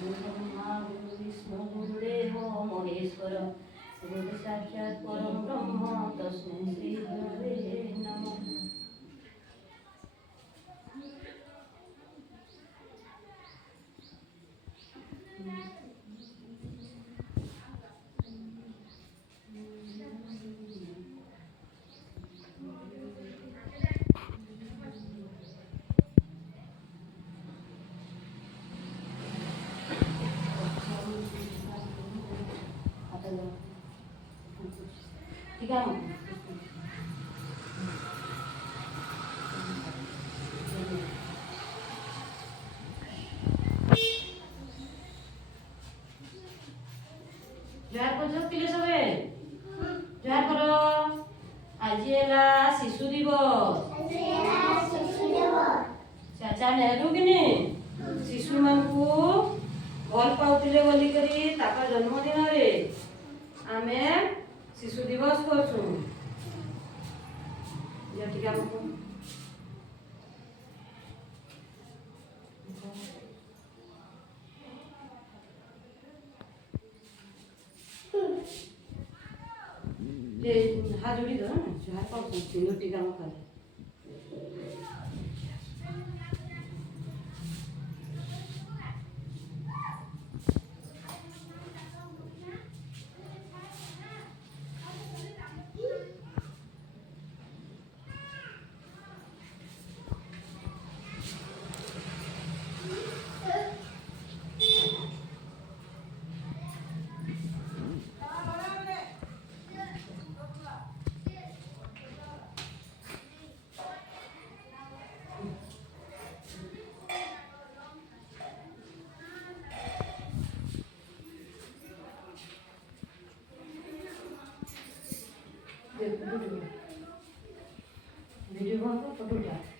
गुरु ब्रह्मा गुरु विष्णु गुरुदेव महेश्वर गुरु साक्षात परम ब्रह्म तस्मै श्री गुरवे नमः. ठीक आहे मग. जोहार करजो पिले सबे. जोहार करो. आज ହେଲା ଶିଶୁ ଦିବସ. ଚାଚା ନେहरू କିନି ଶିଶୁମାନଙ୍କୁ ଭଲ ପାଉଥିଲେ ବୋଲିକରି ତାଙ୍କ ଜନ୍ମଦିନରେ ଆମେ ଶିଶୁ ଦିବସ କରୁଛୁ. ଟିକେ ଆମକୁ हाथ जोड़ी दो ना. जोहार पाऊँ तीनों टीका में करे. वीडियो कॉल पर फोटो उठा.